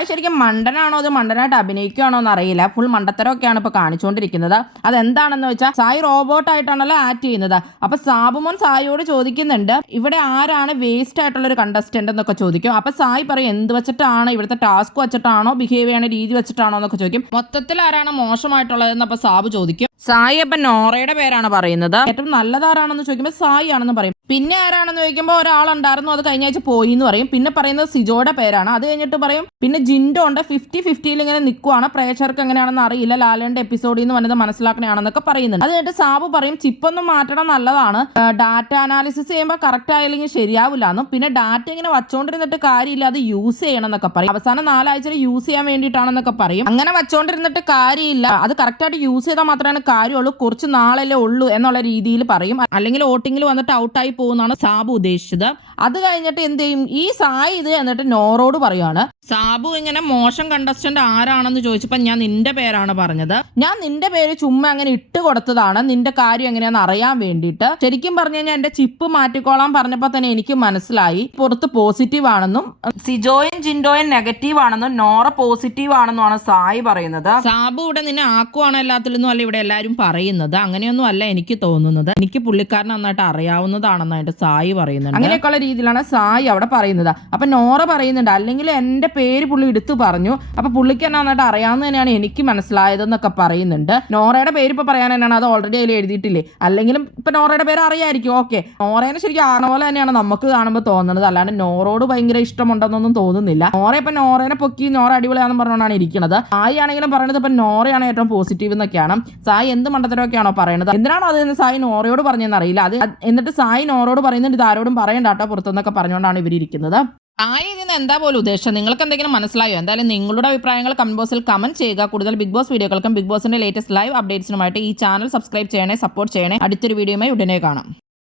സായി ശരിക്കും മണ്ടനാണോ അത് മണ്ടനായിട്ട് അഭിനയിക്കുകയാണോ എന്ന് അറിയില്ല. ഫുൾ മണ്ടത്തരമൊക്കെയാണ് ഇപ്പൊ കാണിച്ചുകൊണ്ടിരിക്കുന്നത്. അതെന്താണെന്ന് വെച്ചാൽ സായി റോബോട്ടായിട്ടാണല്ലോ ആക്ട് ചെയ്യുന്നത്. അപ്പൊ സാബുമോൻ സായിയോട് ചോദിക്കുന്നുണ്ട്, ഇവിടെ ആരാണ് വേസ്റ്റ് ആയിട്ടുള്ള ഒരു കണ്ടസ്റ്റന്റ് എന്നൊക്കെ ചോദിക്കും. അപ്പൊ സായി പറയും, എന്ത് വെച്ചിട്ടാണ്, ഇവിടുത്തെ ടാസ്ക് വെച്ചിട്ടാണോ, ബിഹേവ് ചെയ്യണ രീതി വെച്ചിട്ടാണോ എന്നൊക്കെ ചോദിക്കും. മൊത്തത്തിൽ ആരാണ് മോശമായിട്ടുള്ളതെന്ന് അപ്പൊ സാബു ചോദിക്കും. സായി അപ്പൊ നോറയുടെ പേരാണ് പറയുന്നത്. ഏറ്റവും നല്ലതാരാണെന്ന് ചോദിക്കുമ്പോൾ സായി ആണെന്ന് പറയും. പിന്നെ ആരാണെന്ന് ചോദിക്കുമ്പോൾ ഒരാളുണ്ടായിരുന്നു, അത് കഴിഞ്ഞ ആഴ്ച പോയി എന്ന് പറയും. പിന്നെ പറയുന്നത് സിജോയുടെ പേരാണ്. അത് കഴിഞ്ഞിട്ട് പറയും പിന്നെ ജിൻഡോ ഉണ്ട്, 50-50 ഇങ്ങനെ നിൽക്കുവാണ്, പ്രേക്ഷകർക്ക് എങ്ങനെയാണെന്ന് അറിയില്ല, ലാലേന്റെ എപ്പിസോഡിൽ നിന്ന് വന്നത് മനസ്സിലാക്കണയാണെന്നൊക്കെ പറയുന്നുണ്ട്. അത് കഴിഞ്ഞിട്ട് സാബു പറയും ചിപ്പൊന്നും മാറ്റണം, നല്ലതാണ്, ഡാറ്റ അനാലിസിസ് ചെയ്യുമ്പോൾ കറക്റ്റ് ആയില്ലെങ്കിൽ ശരിയാവില്ല എന്നും, പിന്നെ ഡാറ്റ ഇങ്ങനെ വച്ചോണ്ടിരുന്നിട്ട് കാര്യമില്ല, അത് യൂസ് ചെയ്യണം എന്നൊക്കെ പറയും. അവസാനം 4 ആഴ്ചയിൽ യൂസ് ചെയ്യാൻ വേണ്ടിയിട്ടാണെന്നൊക്കെ പറയും. അങ്ങനെ വച്ചോണ്ടിരുന്നിട്ട് കാര്യമില്ല, അത് കറക്റ്റായിട്ട് യൂസ് ചെയ്താൽ മാത്രമേ കാര്യമുള്ളൂ, കുറച്ച് നാളല്ലേ ഉള്ളൂ എന്നുള്ള രീതിയിൽ പറയും. അല്ലെങ്കിൽ വോട്ടിങ്ങിൽ വന്നിട്ട് ഔട്ടായി പോകുന്നതാണ് സാബു ഉദ്ദേശിച്ചത്. അത് കഴിഞ്ഞിട്ട് എന്ത് ചെയ്യും, ഈ സായി ഇത് എന്നിട്ട് നോറോട് പറയുവാണ്, സാബു ഇങ്ങനെ മോശം കണ്ടസ്റ്റന്റ് ആരാണെന്ന് ചോദിച്ചപ്പോൾ ഞാൻ നിന്റെ പേരാണ് പറഞ്ഞത്, ഞാൻ നിന്റെ പേര് ചുമ്മാ അങ്ങനെ ഇട്ട് കൊടുത്തതാണ്, നിന്റെ കാര്യം എങ്ങനെയാണെന്ന് അറിയാൻ വേണ്ടിയിട്ട്. ശരിക്കും പറഞ്ഞു കഴിഞ്ഞാൽ എന്റെ ചിപ്പ് മാറ്റിക്കോളാൻ പറഞ്ഞപ്പോൾ തന്നെ എനിക്ക് മനസ്സിലായി പുറത്ത് പോസിറ്റീവ് ആണെന്നും സിജോയും ജിൻഡോയും നെഗറ്റീവ് ആണെന്നും നോറ പോസിറ്റീവ് ആണെന്നുമാണ് സായി പറയുന്നത്. സാബു ഇവിടെ നിന്നെ ആക്കുവാണ് എല്ലാത്തിലൊന്നും അല്ല ഇവിടെ എല്ലാവരും പറയുന്നത്, അങ്ങനെയൊന്നും അല്ല എനിക്ക് തോന്നുന്നത്, എനിക്ക് പുള്ളിക്കാരൻ നന്നായിട്ട് അറിയാവുന്നതാണെന്നായിട്ട് സായി പറയുന്നുണ്ട്. അങ്ങനെയൊക്കെയുള്ള രീതിയിലാണ് സായി അവിടെ പറയുന്നത്. അപ്പൊ നോറ പറയുന്നുണ്ട്, അല്ലെങ്കിൽ എന്റെ പേര് പുള്ളി എടുത്തു പറഞ്ഞു, അപ്പൊ പുള്ളിക്ക് തന്നെ നന്നായിട്ട് അറിയാവുന്ന തന്നെയാണ് എനിക്ക് മനസ്സിലായതെന്നൊക്കെ പറയുന്നുണ്ട്. നോറയുടെ പേര് ഇപ്പൊ പറയാൻ തന്നെയാണ്, അത് ഓൾറെഡി അതിൽ എഴുതിയിട്ടില്ലേ, അല്ലെങ്കിലും ഇപ്പൊ നോറയുടെ പേര് അറിയായിരിക്കും. ഓക്കെ, നോറേനെ ശരിക്കും ആണ പോലെ തന്നെയാണ് നമുക്ക് കാണുമ്പോൾ തോന്നുന്നത്, അല്ലാണ്ട് നോറോട് ഭയങ്കര ഇഷ്ടമുണ്ടെന്നൊന്നും തോന്നുന്നില്ല. നോറ ഇപ്പൊ നോറേനെ പൊക്കി നോറ അടിപൊളിയാണെന്ന് പറഞ്ഞുകൊണ്ടാണ് ഇരിക്കുന്നത്. സായി ആണെങ്കിലും പറയുന്നത് ഇപ്പൊ നോറയാണ് ഏറ്റവും പോസിറ്റീവ് എന്നൊക്കെയാണ്. സായി എന്ത് മണ്ടത്തരമൊക്കെയാണോ പറയുന്നത്, എന്തിനാണോ അത് സായി നോറയോട് പറഞ്ഞതെന്ന് അറിയില്ല. അത് എന്നിട്ട് സായി നോറോട് പറയുന്നുണ്ട് ഇത് ആരോടും പറയണ്ട കേട്ടോ പുറത്തുനിന്നൊക്കെ പറഞ്ഞുകൊണ്ടാണ് ഇവരിയ്ക്കുന്നത്. സായി ഇതിന് എന്താ പോലും ഉദ്ദേശം, നിങ്ങൾക്ക് എന്തെങ്കിലും മനസ്സിലായോ? എന്തായാലും നിങ്ങളുടെ അഭിപ്രായങ്ങൾ കമന്റ് ബോക്സിൽ കമന്റ് ചെയ്യുക. കൂടുതൽ ബിഗ് ബോസ് വീഡിയോകൾക്കും ബിഗ് ബോസിന്റെ ലേറ്റസ്റ്റ് ലൈവ് അപ്ഡേറ്റ്സിനുമായിട്ട് ഈ ചാനൽ സബ്സ്ക്രൈബ് ചെയ്യണേ, സപ്പോർട്ട് ചെയ്യണേ. അടുത്തൊരു വീഡിയോയുമായി ഉടനെ കാണാം.